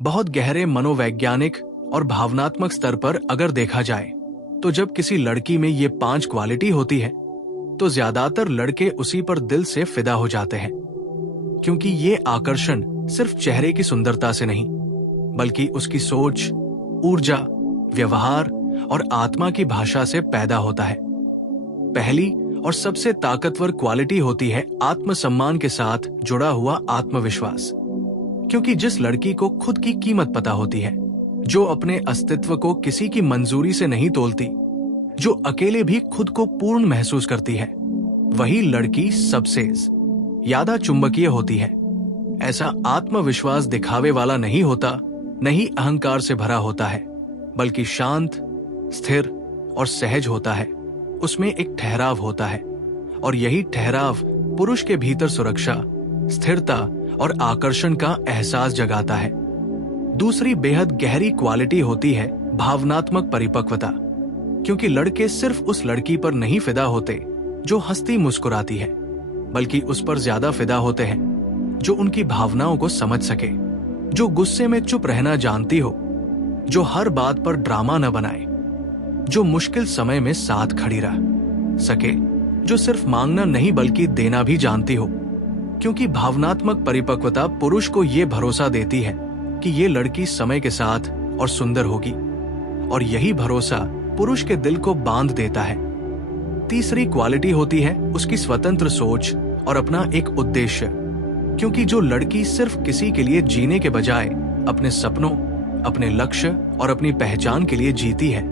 बहुत गहरे मनोवैज्ञानिक और भावनात्मक स्तर पर अगर देखा जाए तो जब किसी लड़की में ये 5 क्वालिटी होती है तो ज्यादातर लड़के उसी पर दिल से फिदा हो जाते हैं, क्योंकि ये आकर्षण सिर्फ चेहरे की सुंदरता से नहीं बल्कि उसकी सोच, ऊर्जा, व्यवहार और आत्मा की भाषा से पैदा होता है। पहली और सबसे ताकतवर क्वालिटी होती है आत्मसम्मान के साथ जुड़ा हुआ आत्मविश्वास, क्योंकि जिस लड़की को खुद की कीमत पता होती है, जो अपने अस्तित्व को किसी की मंजूरी से नहीं तोलती, जो अकेले भी खुद को पूर्ण महसूस करती है, वही लड़की सबसे ज्यादा चुंबकीय होती है। ऐसा आत्मविश्वास दिखावे वाला नहीं होता, नहीं अहंकार से भरा होता है, बल्कि शांत, स्थिर और सहज होता है। उसमें एक ठहराव होता है और यही ठहराव पुरुष के भीतर सुरक्षा, स्थिरता और आकर्षण का एहसास जगाता है। दूसरी बेहद गहरी क्वालिटी होती है भावनात्मक परिपक्वता, क्योंकि लड़के सिर्फ उस लड़की पर नहीं फिदा होते जो हंसती मुस्कुराती है, बल्कि उस पर ज्यादा फिदा होते हैं जो उनकी भावनाओं को समझ सके, जो गुस्से में चुप रहना जानती हो, जो हर बात पर ड्रामा न बनाए, जो मुश्किल समय में साथ खड़ी रह सके, जो सिर्फ मांगना नहीं बल्कि देना भी जानती हो। क्योंकि भावनात्मक परिपक्वता पुरुष को यह भरोसा देती है कि ये लड़की समय के साथ और सुंदर होगी, और यही भरोसा पुरुष के दिल को बांध देता है। तीसरी क्वालिटी होती है उसकी स्वतंत्र सोच और अपना एक उद्देश्य, क्योंकि जो लड़की सिर्फ किसी के लिए जीने के बजाय अपने सपनों, अपने लक्ष्य और अपनी पहचान के लिए जीती है,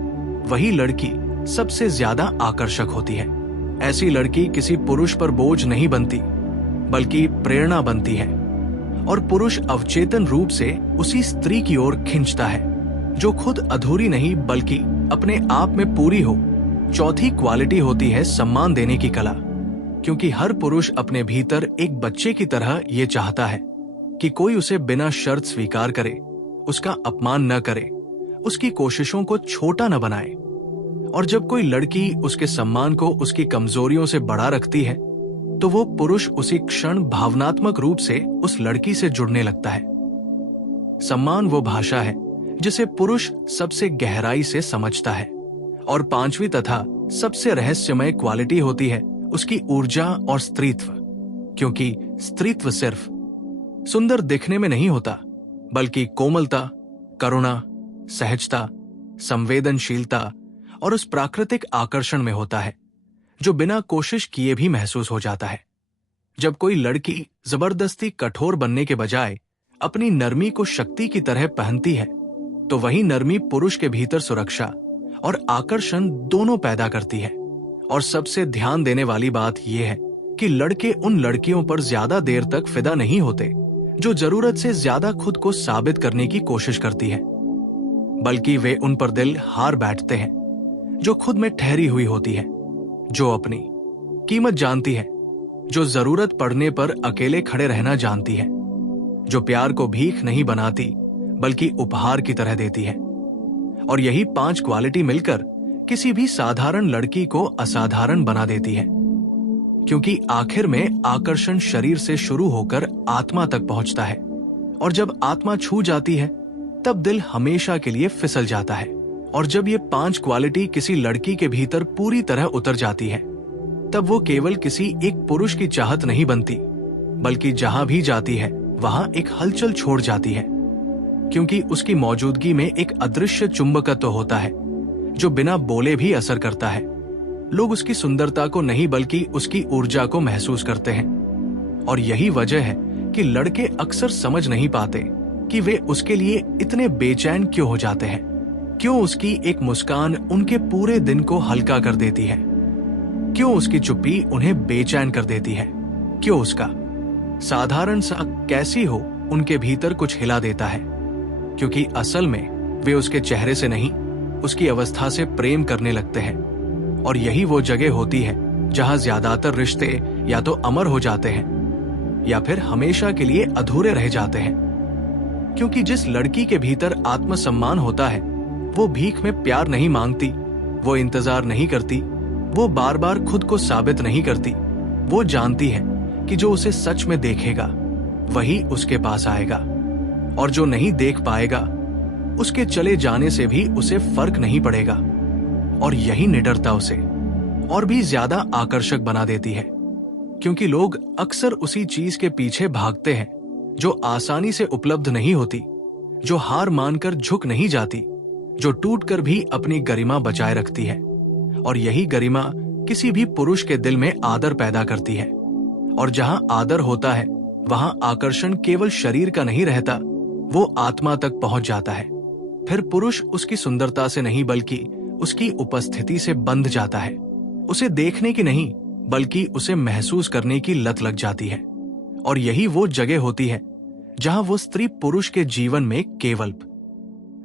वही लड़की सबसे ज्यादा आकर्षक होती है। ऐसी लड़की किसी पुरुष पर बोझ नहीं बनती बल्कि प्रेरणा बनती है, और पुरुष अवचेतन रूप से उसी स्त्री की ओर खींचता है जो खुद अधूरी नहीं बल्कि अपने आप में पूरी हो। चौथी क्वालिटी होती है सम्मान देने की कला, क्योंकि हर पुरुष अपने भीतर एक बच्चे की तरह ये चाहता है कि कोई उसे बिना शर्त स्वीकार करे, उसका अपमान न करे, उसकी कोशिशों को छोटा न बनाए। और जब कोई लड़की उसके सम्मान को उसकी कमजोरियों से बड़ा रखती है तो वो पुरुष उसी क्षण भावनात्मक रूप से उस लड़की से जुड़ने लगता है। सम्मान वो भाषा है जिसे पुरुष सबसे गहराई से समझता है। और पांचवी तथा सबसे रहस्यमय क्वालिटी होती है उसकी ऊर्जा और स्त्रीत्व, क्योंकि स्त्रीत्व सिर्फ सुंदर दिखने में नहीं होता बल्कि कोमलता, करुणा, सहजता, संवेदनशीलता और उस प्राकृतिक आकर्षण में होता है जो बिना कोशिश किए भी महसूस हो जाता है। जब कोई लड़की जबरदस्ती कठोर बनने के बजाय अपनी नरमी को शक्ति की तरह पहनती है तो वही नरमी पुरुष के भीतर सुरक्षा और आकर्षण दोनों पैदा करती है। और सबसे ध्यान देने वाली बात यह है कि लड़के उन लड़कियों पर ज्यादा देर तक फिदा नहीं होते जो जरूरत से ज्यादा खुद को साबित करने की कोशिश करती है, बल्कि वे उन पर दिल हार बैठते हैं जो खुद में ठहरी हुई होती है, जो अपनी कीमत जानती है, जो जरूरत पड़ने पर अकेले खड़े रहना जानती है, जो प्यार को भीख नहीं बनाती बल्कि उपहार की तरह देती है। और यही 5 क्वालिटी मिलकर किसी भी साधारण लड़की को असाधारण बना देती है, क्योंकि आखिर में आकर्षण शरीर से शुरू होकर आत्मा तक पहुंचता है, और जब आत्मा छू जाती है तब दिल हमेशा के लिए फिसल जाता है। और जब ये 5 क्वालिटी किसी लड़की के भीतर पूरी तरह उतर जाती है तब वो केवल किसी एक पुरुष की चाहत नहीं बनती बल्कि जहां भी जाती है वहां एक हलचल छोड़ जाती है, क्योंकि उसकी मौजूदगी में एक अदृश्य चुंबकत्व होता है जो बिना बोले भी असर करता है। लोग उसकी सुंदरता को नहीं बल्कि उसकी ऊर्जा को महसूस करते हैं। और यही वजह है कि लड़के अक्सर समझ नहीं पाते कि वे उसके लिए इतने बेचैन क्यों हो जाते हैं, क्यों उसकी एक मुस्कान उनके पूरे दिन को हल्का कर देती है, क्यों उसकी चुप्पी उन्हें बेचैन कर देती है, क्यों उसका साधारण सा कैसी हो उनके भीतर कुछ हिला देता है, क्योंकि असल में वे उसके चेहरे से नहीं उसकी अवस्था से प्रेम करने लगते हैं। और यही वो जगह होती है जहां ज्यादातर रिश्ते या तो अमर हो जाते हैं या फिर हमेशा के लिए अधूरे रह जाते हैं, क्योंकि जिस लड़की के भीतर आत्मसम्मान होता है वो भीख में प्यार नहीं मांगती, वो इंतजार नहीं करती, वो बार बार खुद को साबित नहीं करती। वो जानती है कि जो उसे सच में देखेगा वही उसके पास आएगा, और जो नहीं देख पाएगा उसके चले जाने से भी उसे फर्क नहीं पड़ेगा। और यही निडरता उसे और भी ज्यादा आकर्षक बना देती है, क्योंकि लोग अक्सर उसी चीज के पीछे भागते हैं जो आसानी से उपलब्ध नहीं होती, जो हार मानकर झुक नहीं जाती, जो टूटकर भी अपनी गरिमा बचाए रखती है। और यही गरिमा किसी भी पुरुष के दिल में आदर पैदा करती है। और जहां आदर होता है वहां आकर्षण केवल शरीर का नहीं रहता, वो आत्मा तक पहुंच जाता है। फिर पुरुष उसकी सुंदरता से नहीं बल्कि उसकी उपस्थिति से बंध जाता है। उसे देखने की नहीं बल्कि उसे महसूस करने की लत लग जाती है। और यही वो जगह होती है जहां वो स्त्री पुरुष के जीवन में केवल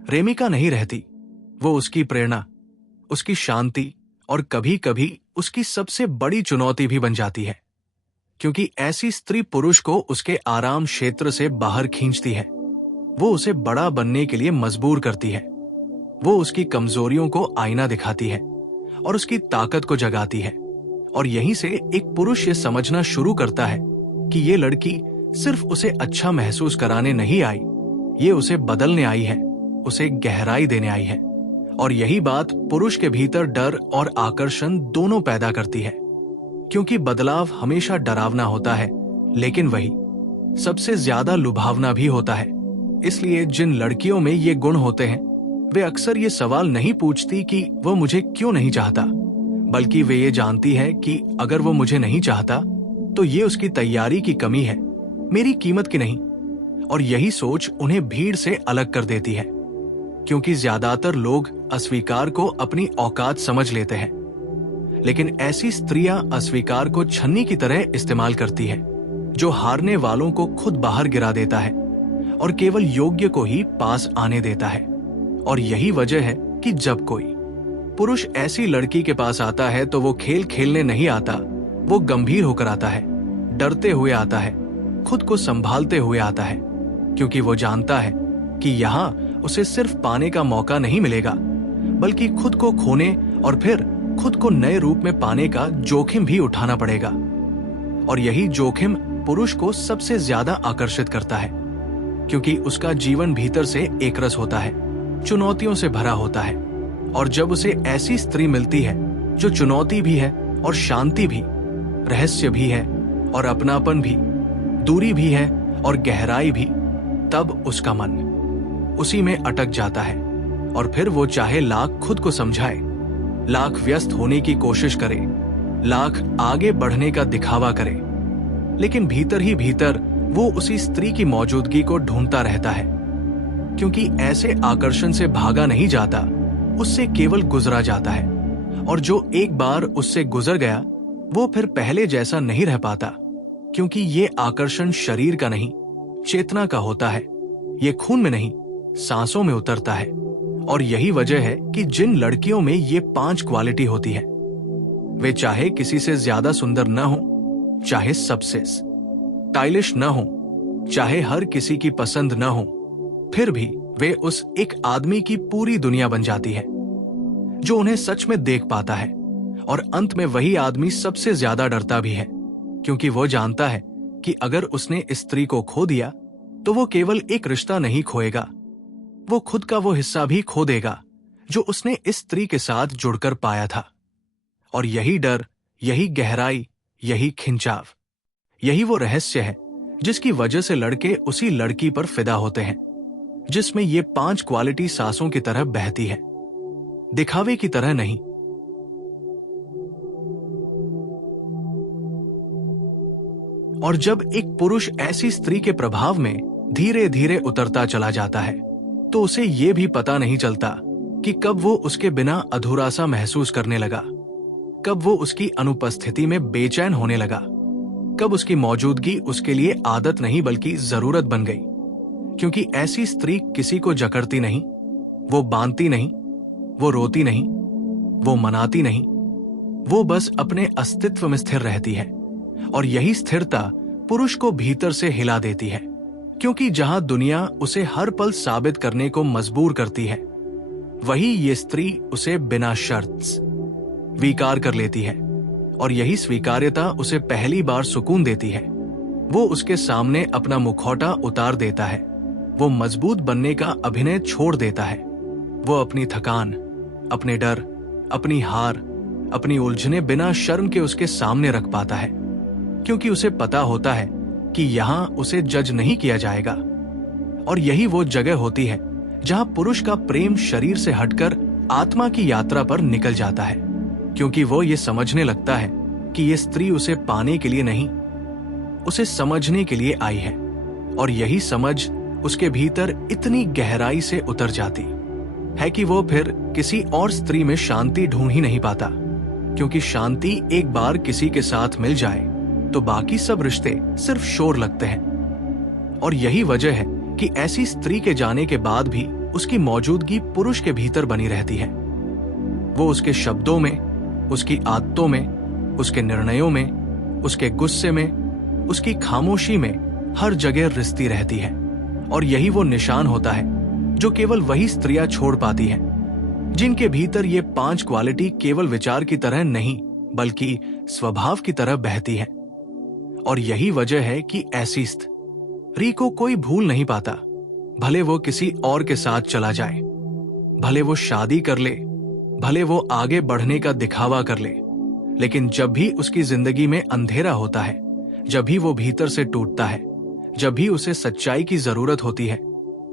प्रेमिका नहीं रहती, वो उसकी प्रेरणा, उसकी शांति और कभी कभी उसकी सबसे बड़ी चुनौती भी बन जाती है। क्योंकि ऐसी स्त्री पुरुष को उसके आराम क्षेत्र से बाहर खींचती है, वो उसे बड़ा बनने के लिए मजबूर करती है, वो उसकी कमजोरियों को आईना दिखाती है और उसकी ताकत को जगाती है। और यहीं से एक पुरुष ये समझना शुरू करता है कि ये लड़की सिर्फ उसे अच्छा महसूस कराने नहीं आई, ये उसे बदलने आई है, उसे गहराई देने आई है। और यही बात पुरुष के भीतर डर और आकर्षण दोनों पैदा करती है, क्योंकि बदलाव हमेशा डरावना होता है, लेकिन वही सबसे ज्यादा लुभावना भी होता है। इसलिए जिन लड़कियों में ये गुण होते हैं वे अक्सर ये सवाल नहीं पूछती कि वो मुझे क्यों नहीं चाहता, बल्कि वे ये जानती है कि अगर वो मुझे नहीं चाहता तो ये उसकी तैयारी की कमी है, मेरी कीमत की नहीं। और यही सोच उन्हें भीड़ से अलग कर देती है, क्योंकि ज्यादातर लोग अस्वीकार को अपनी औकात समझ लेते हैं, लेकिन ऐसी स्त्रियां अस्वीकार को छन्नी की तरह इस्तेमाल करती है, जो हारने वालों को खुद बाहर गिरा देता है और केवल योग्य को ही पास आने देता है। और यही वजह है कि जब कोई पुरुष ऐसी लड़की के पास आता है तो वो खेल खेलने नहीं आता, वो गंभीर होकर आता है, डरते हुए आता है, खुद को संभालते हुए आता है, क्योंकि वो जानता है कि यहाँ उसे सिर्फ पाने का मौका नहीं मिलेगा, बल्कि खुद को खोने और फिर खुद को नए रूप में पाने का जोखिम भी उठाना पड़ेगा। और यही जोखिम पुरुष को सबसे ज्यादा आकर्षित करता है, क्योंकि उसका जीवन भीतर से एकरस होता है, चुनौतियों से भरा होता है। और जब उसे ऐसी स्त्री मिलती है जो चुनौती भी है और शांति भी, रहस्य भी है और अपनापन भी, दूरी भी है और गहराई भी, तब उसका मन उसी में अटक जाता है। और फिर वो चाहे लाख खुद को समझाए, लाख व्यस्त होने की कोशिश करे, लाख आगे बढ़ने का दिखावा करे, लेकिन भीतर ही भीतर वो उसी स्त्री की मौजूदगी को ढूंढता रहता है, क्योंकि ऐसे आकर्षण से भागा नहीं जाता, उससे केवल गुजरा जाता है। और जो एक बार उससे गुजर गया वो फिर पहले जैसा नहीं रह पाता, क्योंकि ये आकर्षण शरीर का नहीं, चेतना का होता है। ये खून में नहीं, सांसों में उतरता है। और यही वजह है कि जिन लड़कियों में ये 5 क्वालिटी होती है, वे चाहे किसी से ज्यादा सुंदर न हो, चाहे सबसे स्टाइलिश न हो, चाहे हर किसी की पसंद न हो, फिर भी वे उस एक आदमी की पूरी दुनिया बन जाती है जो उन्हें सच में देख पाता है। और अंत में वही आदमी सबसे ज्यादा डरता भी है, क्योंकि वो जानता है कि अगर उसने इस स्त्री को खो दिया तो वो केवल एक रिश्ता नहीं खोएगा, वो खुद का वो हिस्सा भी खो देगा जो उसने इस स्त्री के साथ जुड़कर पाया था। और यही डर, यही गहराई, यही खिंचाव, यही वो रहस्य है जिसकी वजह से लड़के उसी लड़की पर फिदा होते हैं जिसमें ये 5 क्वालिटी सांसों की तरह बहती है, दिखावे की तरह नहीं। और जब एक पुरुष ऐसी स्त्री के प्रभाव में धीरे धीरे उतरता चला जाता है तो उसे ये भी पता नहीं चलता कि कब वो उसके बिना अधूरा सा महसूस करने लगा, कब वो उसकी अनुपस्थिति में बेचैन होने लगा, कब उसकी मौजूदगी उसके लिए आदत नहीं बल्कि जरूरत बन गई। क्योंकि ऐसी स्त्री किसी को जकड़ती नहीं, वो बांधती नहीं, वो रोती नहीं, वो मनाती नहीं, वो बस अपने अस्तित्व में स्थिर रहती है। और यही स्थिरता पुरुष को भीतर से हिला देती है, क्योंकि जहां दुनिया उसे हर पल साबित करने को मजबूर करती है, वही ये स्त्री उसे बिना शर्त स्वीकार कर लेती है। और यही स्वीकार्यता उसे पहली बार सुकून देती है। वो उसके सामने अपना मुखौटा उतार देता है, वो मजबूत बनने का अभिनय छोड़ देता है। वो अपनी थकान, अपने डर, अपनी हार, अपनी उलझने बिना शर्म के उसके सामने रख पाता है, क्योंकि उसे पता होता है कि यहां उसे जज नहीं किया जाएगा। और यही वो जगह होती है जहां पुरुष का प्रेम शरीर से हटकर आत्मा की यात्रा पर निकल जाता है, क्योंकि वो ये समझने लगता है कि ये स्त्री उसे पाने के लिए नहीं, उसे समझने के लिए आई है। और यही समझ उसके भीतर इतनी गहराई से उतर जाती है कि वो फिर किसी और स्त्री में शांति ढूंढ ही नहीं पाता, क्योंकि शांति एक बार किसी के साथ मिल जाए तो बाकी सब रिश्ते सिर्फ शोर लगते हैं। और यही वजह है कि ऐसी स्त्री के जाने के बाद भी उसकी मौजूदगी पुरुष के भीतर बनी रहती है। वो उसके शब्दों में, उसकी आदतों में, उसके निर्णयों में, उसके गुस्से में, उसकी खामोशी में हर जगह रिश्ती रहती है। और यही वो निशान होता है जो केवल वही स्त्रियां छोड़ पाती हैं, जिनके भीतर ये 5 क्वालिटी केवल विचार की तरह नहीं बल्कि स्वभाव की तरह बहती है। और यही वजह है कि ऐसी स्त्री को कोई भूल नहीं पाता, भले वो किसी और के साथ चला जाए, भले वो शादी कर ले, भले वो आगे बढ़ने का दिखावा कर ले, लेकिन जब भी उसकी जिंदगी में अंधेरा होता है, जब भी वो भीतर से टूटता है, जब भी उसे सच्चाई की जरूरत होती है,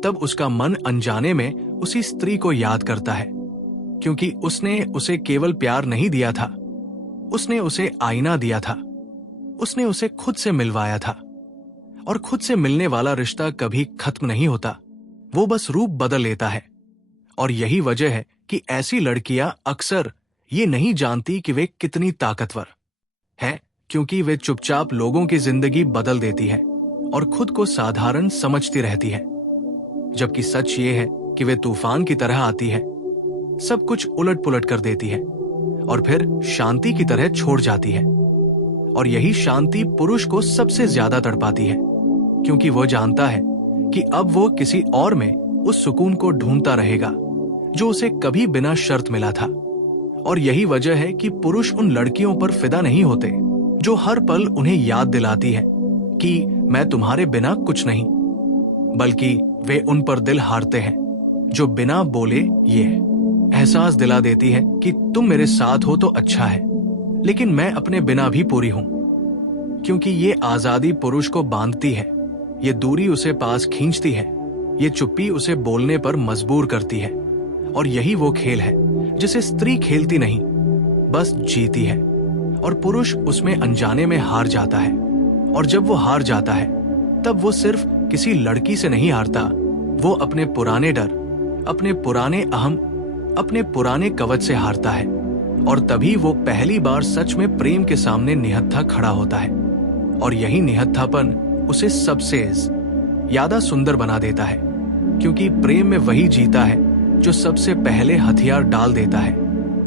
तब उसका मन अनजाने में उसी स्त्री को याद करता है, क्योंकि उसने उसे केवल प्यार नहीं दिया था, उसने उसे आईना दिया था, उसने उसे खुद से मिलवाया था। और खुद से मिलने वाला रिश्ता कभी खत्म नहीं होता, वो बस रूप बदल लेता है। और यही वजह है कि ऐसी लड़कियां अक्सर ये नहीं जानती कि वे कितनी ताकतवर हैं, क्योंकि वे चुपचाप लोगों की जिंदगी बदल देती है और खुद को साधारण समझती रहती है, जबकि सच ये है कि वे तूफान की तरह आती है, सब कुछ उलट पुलट कर देती है और फिर शांति की तरह छोड़ जाती है। और यही शांति पुरुष को सबसे ज्यादा तड़पाती है, क्योंकि वो जानता है कि अब वो किसी और में उस सुकून को ढूंढता रहेगा जो उसे कभी बिना शर्त मिला था। और यही वजह है कि पुरुष उन लड़कियों पर फिदा नहीं होते जो हर पल उन्हें याद दिलाती है कि मैं तुम्हारे बिना कुछ नहीं, बल्कि वे उन पर दिल हारते हैं जो बिना बोले ये एहसास दिला देती है कि तुम मेरे साथ हो तो अच्छा है, लेकिन मैं अपने बिना भी पूरी हूं। क्योंकि ये आजादी पुरुष को बांधती है, ये दूरी उसे पास खींचती है, ये चुप्पी उसे बोलने पर मजबूर करती है। और यही वो खेल है जिसे स्त्री खेलती नहीं, बस जीती है। और पुरुष उसमें अनजाने में हार जाता है। और जब वो हार जाता है, तब वो सिर्फ किसी लड़की से नहीं हारता, वो अपने पुराने डर, अपने पुराने अहम, अपने पुराने कवच से हारता है। और तभी वो पहली बार सच में प्रेम के सामने निहत्था खड़ा होता है। और यही निहत्थापन उसे सबसे ज्यादा सुंदर बना देता है, क्योंकि प्रेम में वही जीता है जो सबसे पहले हथियार डाल देता है।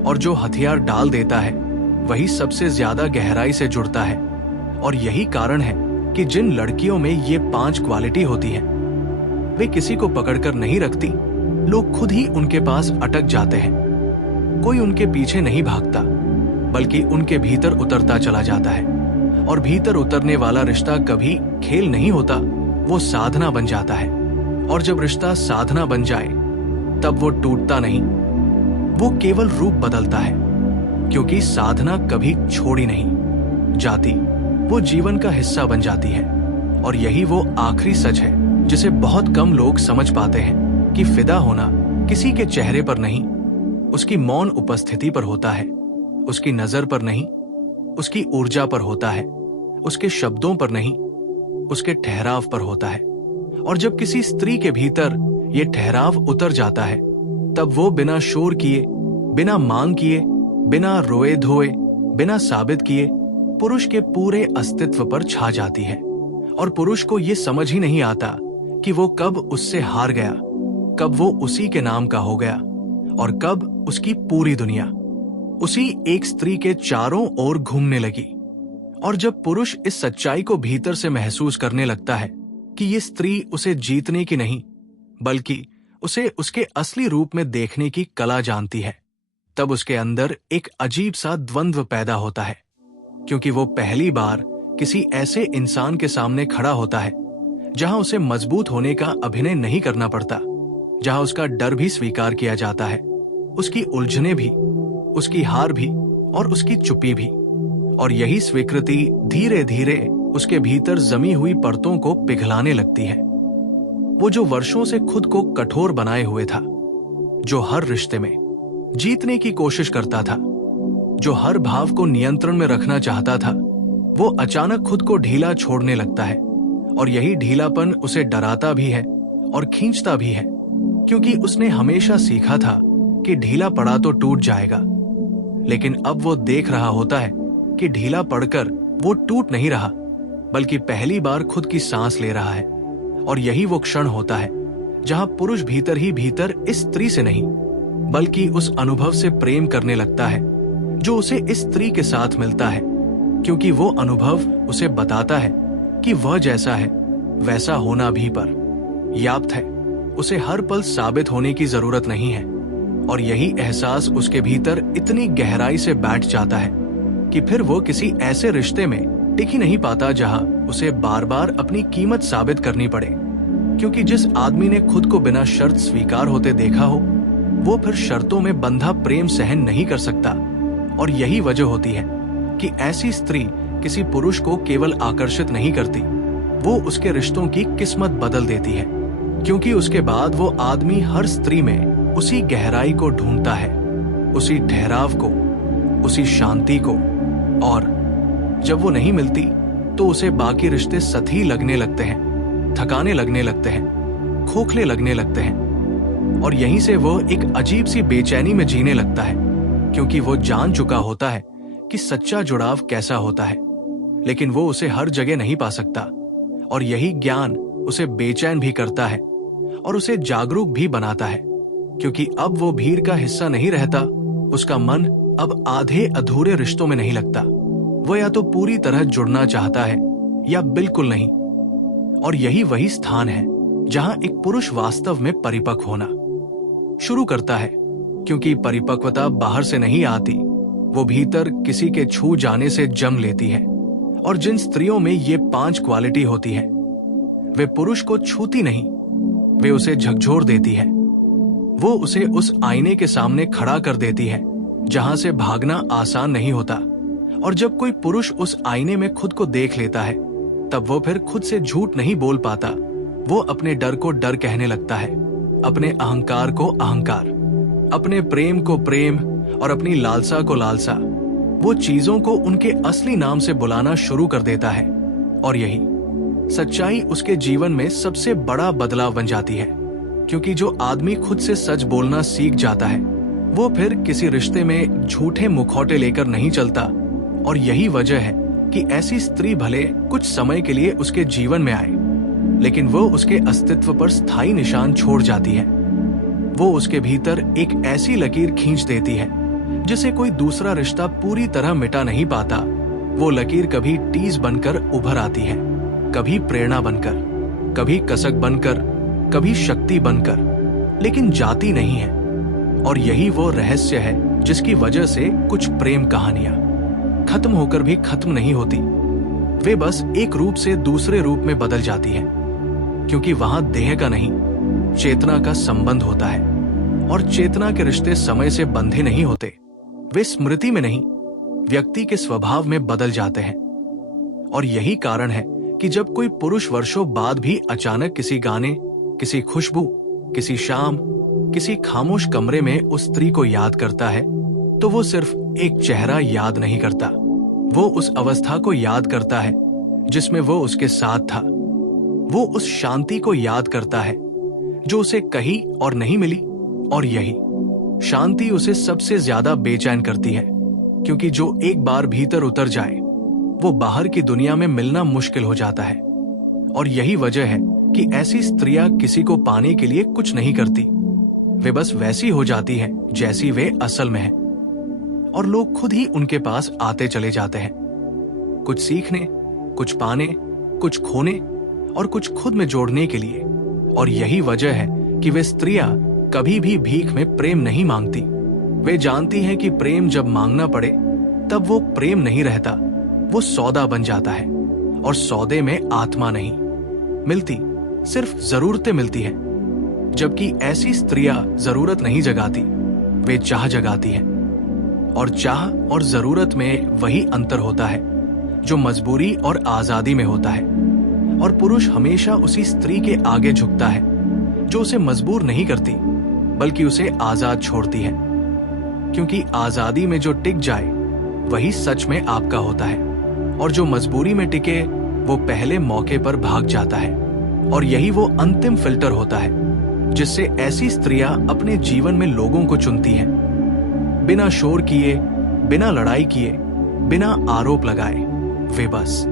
और जो हथियार डाल देता है वही सबसे ज्यादा गहराई से जुड़ता है। और यही कारण है कि जिन लड़कियों में ये 5 क्वालिटी होती है, वे किसी को पकड़कर नहीं रखती, लोग खुद ही उनके पास अटक जाते हैं। कोई उनके पीछे नहीं भागता, बल्कि उनके भीतर उतरता चला जाता है। और भीतर उतरने वाला रिश्ता कभी खेल नहीं होता, वो साधना बन जाता है। और जब रिश्ता साधना बन जाए, तब वो टूटता नहीं, वो केवल रूप बदलता है, क्योंकि साधना कभी छोड़ी नहीं जाती, वो जीवन का हिस्सा बन जाती है। और यही वो आखिरी सच है जिसे बहुत कम लोग समझ पाते हैं, कि फिदा होना किसी के चेहरे पर नहीं, उसकी मौन उपस्थिति पर होता है, उसकी नजर पर नहीं, उसकी ऊर्जा पर होता है, उसके शब्दों पर नहीं, उसके ठहराव पर होता है। और जब किसी स्त्री के भीतर ये ठहराव उतर जाता है, तब वो बिना शोर किए, बिना मांग किए, बिना रोए धोए, बिना साबित किए पुरुष के पूरे अस्तित्व पर छा जाती है। और पुरुष को ये समझ ही नहीं आता कि वो कब उससे हार गया, कब वो उसी के नाम का हो गया, और कब उसकी पूरी दुनिया उसी एक स्त्री के चारों ओर घूमने लगी। और जब पुरुष इस सच्चाई को भीतर से महसूस करने लगता है कि ये स्त्री उसे जीतने की नहीं, बल्कि उसे उसके असली रूप में देखने की कला जानती है, तब उसके अंदर एक अजीब सा द्वंद्व पैदा होता है। क्योंकि वो पहली बार किसी ऐसे इंसान के सामने खड़ा होता है जहां उसे मजबूत होने का अभिनय नहीं करना पड़ता, जहां उसका डर भी स्वीकार किया जाता है, उसकी उलझने भी, उसकी हार भी और उसकी चुप्पी भी। और यही स्वीकृति धीरे धीरे उसके भीतर जमी हुई परतों को पिघलाने लगती है। वो जो वर्षों से खुद को कठोर बनाए हुए था, जो हर रिश्ते में जीतने की कोशिश करता था, जो हर भाव को नियंत्रण में रखना चाहता था, वो अचानक खुद को ढीला छोड़ने लगता है। और यही ढीलापन उसे डराता भी है और खींचता भी है, क्योंकि उसने हमेशा सीखा था कि ढीला पड़ा तो टूट जाएगा। लेकिन अब वो देख रहा होता है कि ढीला पड़कर वो टूट नहीं रहा, बल्कि पहली बार खुद की सांस ले रहा है। और यही वो क्षण होता है जहां पुरुष भीतर ही भीतर इस स्त्री से नहीं, बल्कि उस अनुभव से प्रेम करने लगता है जो उसे इस स्त्री के साथ मिलता है, क्योंकि वो अनुभव उसे बताता है कि वह जैसा है वैसा होना भी पर्याप्त है। उसे हर पल साबित होने की जरूरत नहीं है। और यही एहसास उसके भीतर इतनी गहराई से बैठ जाता है कि फिर वो किसी ऐसे रिश्ते में टिक ही नहीं पाता जहां उसे बार बार अपनी कीमत साबित करनी पड़े, क्योंकि जिस आदमी ने खुद को बिना शर्त स्वीकार होते देखा हो, वो फिर शर्तों में बंधा प्रेम सहन नहीं कर सकता। और यही वजह होती है कि ऐसी स्त्री किसी पुरुष को केवल आकर्षित नहीं करती, वो उसके रिश्तों की किस्मत बदल देती है, क्योंकि उसके बाद वो आदमी हर स्त्री में उसी गहराई को ढूंढता है, उसी ठहराव को, उसी शांति को। और जब वो नहीं मिलती तो उसे बाकी रिश्ते सतही लगने लगते हैं, थकाने लगने लगते हैं, खोखले लगने लगते हैं। और यहीं से वो एक अजीब सी बेचैनी में जीने लगता है, क्योंकि वो जान चुका होता है कि सच्चा जुड़ाव कैसा होता है, लेकिन वो उसे हर जगह नहीं पा सकता। और यही ज्ञान उसे बेचैन भी करता है और उसे जागरूक भी बनाता है, क्योंकि अब वो भीड़ का हिस्सा नहीं रहता। उसका मन अब आधे अधूरे रिश्तों में नहीं लगता। वो या तो पूरी तरह जुड़ना चाहता है या बिल्कुल नहीं। और यही वही स्थान है जहां एक पुरुष वास्तव में परिपक्व होना शुरू करता है, क्योंकि परिपक्वता बाहर से नहीं आती, वो भीतर किसी के छू जाने से जन्म लेती है। और जिन स्त्रियों में ये 5 क्वालिटी होती है, वे पुरुष को छूती नहीं, वे उसे झकझोर देती है। वो उसे उस आईने के सामने खड़ा कर देती है जहां से भागना आसान नहीं होता। और जब कोई पुरुष उस आईने में खुद को देख लेता है, तब वो फिर खुद से झूठ नहीं बोल पाता। वो अपने डर को डर कहने लगता है, अपने अहंकार को अहंकार, अपने प्रेम को प्रेम और अपनी लालसा को लालसा। वो चीजों को उनके असली नाम से बुलाना शुरू कर देता है। और यही सच्चाई उसके जीवन में सबसे बड़ा बदलाव बन जाती है, क्योंकि जो आदमी खुद से सच बोलना सीख जाता है, वो फिर किसी रिश्ते में झूठे मुखौटे लेकर नहीं चलता। और यही वजह है कि ऐसी स्त्री भले कुछ समय के लिए उसके जीवन में आए, लेकिन वो उसके अस्तित्व पर स्थायी निशान छोड़ जाती है। वो उसके भीतर एक ऐसी लकीर खींच देती है जिसे कोई दूसरा रिश्ता पूरी तरह मिटा नहीं पाता। वो लकीर कभी टीज बनकर उभर आती है, कभी प्रेरणा बनकर, कभी कसक बनकर, कभी शक्ति बनकर, लेकिन जाती नहीं है। और यही वो रहस्य है जिसकी वजह से कुछ प्रेम कहानियां खत्म होकर भी खत्म नहीं होती। वे बस एक रूप से दूसरे रूप में बदल जाती हैं, क्योंकि वहां देह का नहीं, चेतना का संबंध होता है। और चेतना के रिश्ते समय से बंधे नहीं होते, वे स्मृति में नहीं, व्यक्ति के स्वभाव में बदल जाते हैं। और यही कारण है कि जब कोई पुरुष वर्षों बाद भी अचानक किसी गाने, किसी खुशबू, किसी शाम, किसी खामोश कमरे में उस स्त्री को याद करता है, तो वो सिर्फ एक चेहरा याद नहीं करता, वो उस अवस्था को याद करता है जिसमें वो उसके साथ था। वो उस शांति को याद करता है जो उसे कहीं और नहीं मिली। और यही शांति उसे सबसे ज्यादा बेचैन करती है, क्योंकि जो एक बार भीतर उतर जाए, वो बाहर की दुनिया में मिलना मुश्किल हो जाता है। और यही वजह है कि ऐसी स्त्रियां किसी को पाने के लिए कुछ नहीं करती, वे बस वैसी हो जाती हैं जैसी वे असल में हैं। और लोग खुद ही उनके पास आते चले जाते हैं, कुछ सीखने, कुछ पाने, कुछ खोने और कुछ खुद में जोड़ने के लिए। और यही वजह है कि वे स्त्रियां कभी भी भीख में प्रेम नहीं मांगती। वे जानती हैं कि प्रेम जब मांगना पड़े तब वो प्रेम नहीं रहता, वो सौदा बन जाता है। और सौदे में आत्मा नहीं, मिलती, सिर्फ जरूरतें मिलती हैं। जबकि ऐसी स्त्रियां जरूरत नहीं जगाती, वे चाह जगाती हैं। और चाह और जरूरत में वही अंतर होता है जो मजबूरी और आजादी में होता है। और पुरुष हमेशा उसी स्त्री के आगे झुकता है जो उसे मजबूर नहीं करती, बल्कि उसे आजाद छोड़ती है। क्योंकि आजादी में जो टिक जाए वही सच में आपका होता है, और जो मजबूरी में टिके वो पहले मौके पर भाग जाता है। और यही वो अंतिम फिल्टर होता है जिससे ऐसी स्त्रियां अपने जीवन में लोगों को चुनती हैं, बिना शोर किए, बिना लड़ाई किए, बिना आरोप लगाए। वे बस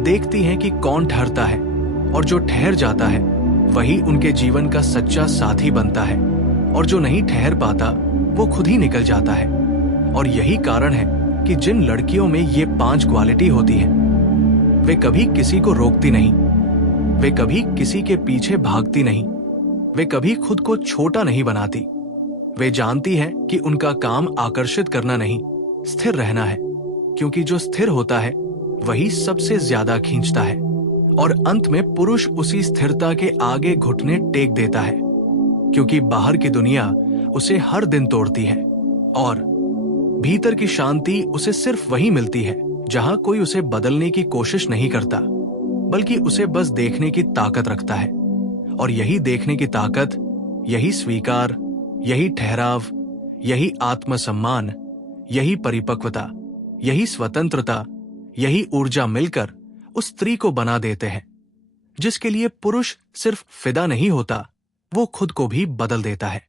देखती हैं कि कौन ठहरता है, और जो ठहर जाता है वही उनके जीवन का सच्चा साथी बनता है, और जो नहीं ठहर पाता वो खुद ही निकल जाता है। और यही कारण है कि जिन लड़कियों में ये 5 क्वालिटी होती हैं, वे कभी किसी को रोकती नहीं, वे कभी किसी के पीछे भागती नहीं, वे कभी खुद को छोटा नहीं बनाती। वे जानती हैं कि उनका काम आकर्षित करना नहीं, स्थिर रहना है, क्योंकि जो स्थिर होता है वही सबसे ज्यादा खींचता है। और अंत में पुरुष उसी स्थिरता के आगे घुटने टेक देता है, क्योंकि बाहर की दुनिया उसे हर दिन तोड़ती है, और भीतर की शांति उसे सिर्फ वही मिलती है जहां कोई उसे बदलने की कोशिश नहीं करता, बल्कि उसे बस देखने की ताकत रखता है। और यही देखने की ताकत, यही स्वीकार, यही ठहराव, यही आत्मसम्मान, यही परिपक्वता, यही स्वतंत्रता, यही ऊर्जा मिलकर उस स्त्री को बना देते हैं जिसके लिए पुरुष सिर्फ फिदा नहीं होता, वो खुद को भी बदल देता है।